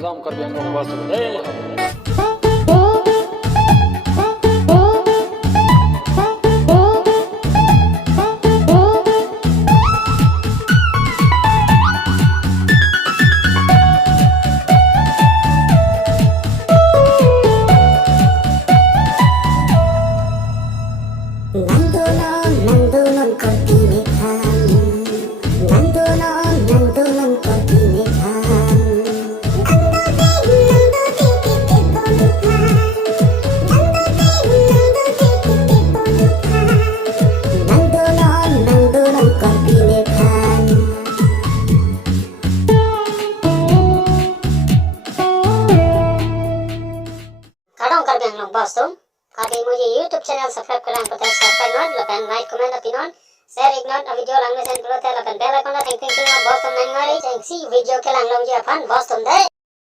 Kadang karbiyang long basta deh. Nandunong kortinihan, nandunong kortinihan. Nandunong kortinihan. Kadang karbiyang long basta kaki मुझे YouTube channel subscribe करें पता है subscribe नोट लपन like comment अपिनोन share ignore video लांग में सेंड करो ते लपन बेल आइकन ला थिंक थिंक बॉस तुम नहीं मारी चेंग सी वीडियो के लांग मुझे अपन बॉस तुम दे